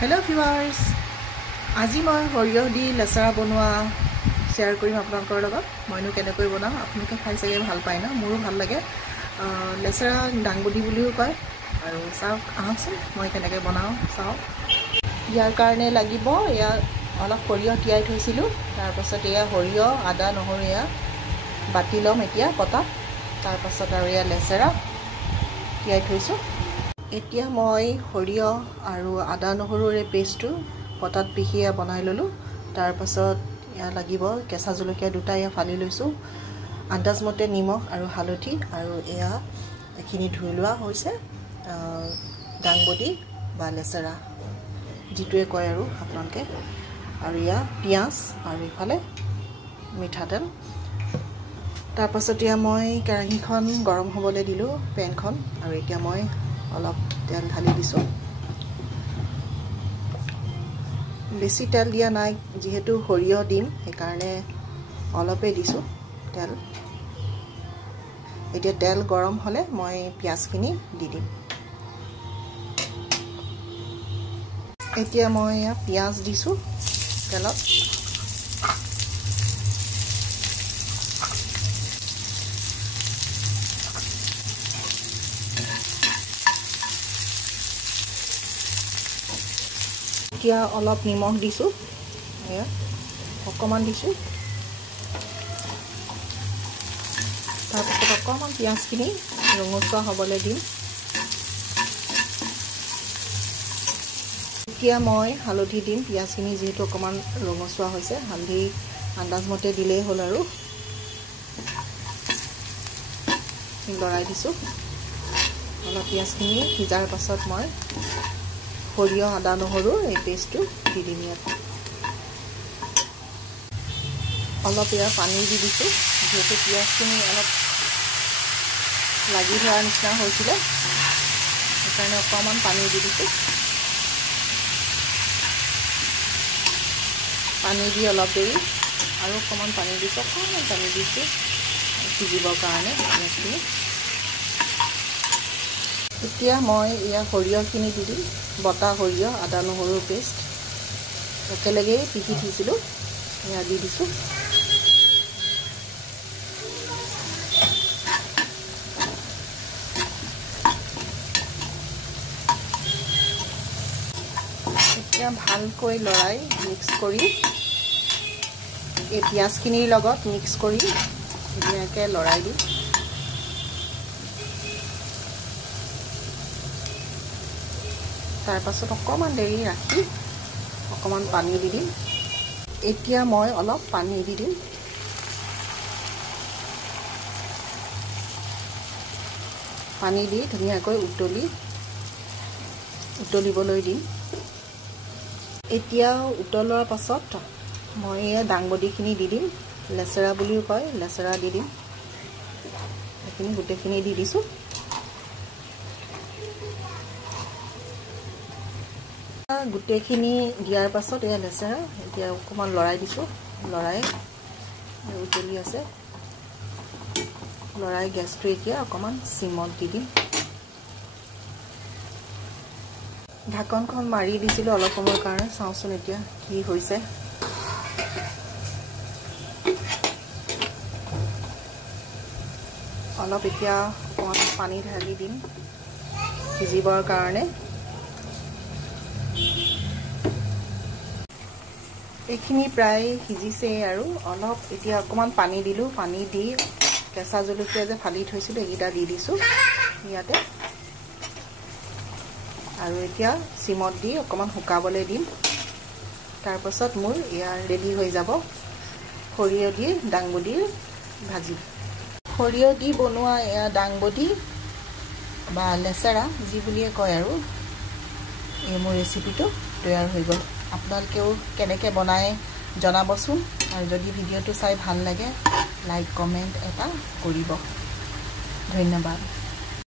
Hello viewers, আজি মই সৰিয়হ দি লেচেৰা বনোৱা শেয়াৰ কৰিম আপোনালোকৰ লগত। মইনো কেনেকৈ বনাম, আপোনালোকে খাই চাগে ভাল পায় না, মোৰো ভাল লাগে। লেচেৰা ডাংবডি বুলিও কয়। আৰু চাওক আহকচোন মই কেনেকৈ বনাওঁ চাওক। ইয়াৰ কাৰণে লাগিব এয়া অলপ সৰিয়হ তিয়াই থৈছিলোঁ। তাৰপাছত এয়া সৰিয়হ, আদা, নহৰু এয়া বাটি ল'ম এতিয়া পটাত। তাৰপাছত আৰু এয়া লেচেৰা তিয়াই থৈছোঁ। এতিয়া মই সৰিয়হ আৰু আদা নহৰুৰে পেষ্টটো পটাত পিহি বনাই ল'লোঁ। তাৰপাছত এয়া লাগিব কেঁচা জলকীয়া দুটা এয়া ফালি লৈছোঁ, আন্দাজমতে নিমখ আৰু হালধি, আৰু এয়া এইখিনি ধুই লোৱা হৈছে ডাংবডি বা লেচেৰা যিটোৱে কয় আৰু আপোনালোকে। আৰু এয়া পিঁয়াজ আৰু ইফালে মিঠাতেল। তাৰপাছত এয়া মই কেৰাহীখন গৰম হ'বলৈ দিলোঁ, পেনখন, আৰু এতিয়া মই অলপ তেল ঢালি দিছোঁ। বেছি তেল দিয়া নাই, যিহেতু সৰিয়হ দিম সেইকাৰণে অলপেই দিছোঁ তেল। এতিয়া তেল গৰম হ'লে মই পিঁয়াজখিনি দি দিম। এতিয়া মই এয়া পিঁয়াজ দিছোঁ তেলত। এতিয়া অলপ নিমখ দিছোঁ, এয়া অকণমান দিছোঁ। তাৰপিছত অকণমান পিঁয়াজখিনি ৰঙচুৱা হ'বলৈ দিম। এতিয়া মই হালধি দিম, পিঁয়াজখিনি যিহেতু অকণমান ৰঙচুৱা হৈছে, হালধি আন্দাজমতে দিলেই হ'ল। আৰু লৰাই দিছোঁ অলপ। পিঁয়াজখিনি সিজাৰ পাছত মই সৰিয়হ, আদা, নহৰু এই পেষ্টটো দি দিম ইয়াত। অলপ এয়া পানী দি দিছোঁ, যিহেতু পিঁয়াজখিনি অলপ লাগি ধৰাৰ নিচিনা হৈছিলে, সেইকাৰণে অকণমান পানী দি দিছোঁ। পানী দি অলপ দেৰি আৰু অকণমান পানী দিছোঁ, অকণমান পানী দিছোঁ সিজিবৰ কাৰণে পিঁয়াজখিনি। এতিয়া মই এয়া সৰিয়হখিনি দি দিম, বটা সৰিয়হ, আদা নহৰুৰ পেষ্ট একেলগেই পিহি থৈছিলোঁ, এয়া দি দিছোঁ। এতিয়া ভালকৈ লৰাই মিক্স কৰি এই পিঁয়াজখিনিৰ লগত মিক্স কৰি ধুনীয়াকৈ লৰাই দিম। তাৰপাছত অকণমান দেৰি ৰাখি অকণমান পানী দি দিম। এতিয়া মই অলপ পানী দি দিম। পানী দি ধুনীয়াকৈ উতলিবলৈ দিম। এতিয়া উতলোৱাৰ পাছত মই এই ডাংবডিখিনি দি দিম, লেচেৰা বুলিও কয়, লেচেৰা দি দিম। সেইখিনি গোটেইখিনি দি দিছোঁ। গোটেইখিনি দিয়াৰ পাছত এয়া লেচেৰা এতিয়া অকণমান লৰাই দিছোঁ, লৰাই উতলি আছে, লৰাই গেছটো এতিয়া অকণমান চিমত দি দিম। ঢাকনখন মাৰি দিছিলোঁ অলপ সময়ৰ কাৰণে, চাওঁচোন এতিয়া কি হৈছে। অলপ এতিয়া অকণমান পানী ঢালি দিম সিজিবৰ কাৰণে। এইখিনি প্ৰায় সিজিছেই, আৰু অলপ এতিয়া অকণমান পানী দিলোঁ। পানী দি কেঁচা জলকীয়া যে ফালি থৈছিলোঁ এইকেইটা দি দিছোঁ ইয়াতে। আৰু এতিয়া চিমত দি অকণমান শুকাবলৈ দিম। তাৰপাছত মোৰ এয়া ৰেডি হৈ যাব সৰিয়হ দি ডাংবডিৰ ভাজি। সৰিয়হ দি বনোৱা এয়া ডাংবডি বা লেচেৰা যি বুলিয়ে কয় আৰু, এই মোৰ ৰেচিপিটো তৈয়াৰ হৈ গ'ল। আপোনালোকেও কেনেকৈ বনাই জনাবচোন, আৰু যদি ভিডিঅ'টো চাই ভাল লাগে লাইক কমেণ্ট এটা কৰিব। ধন্যবাদ।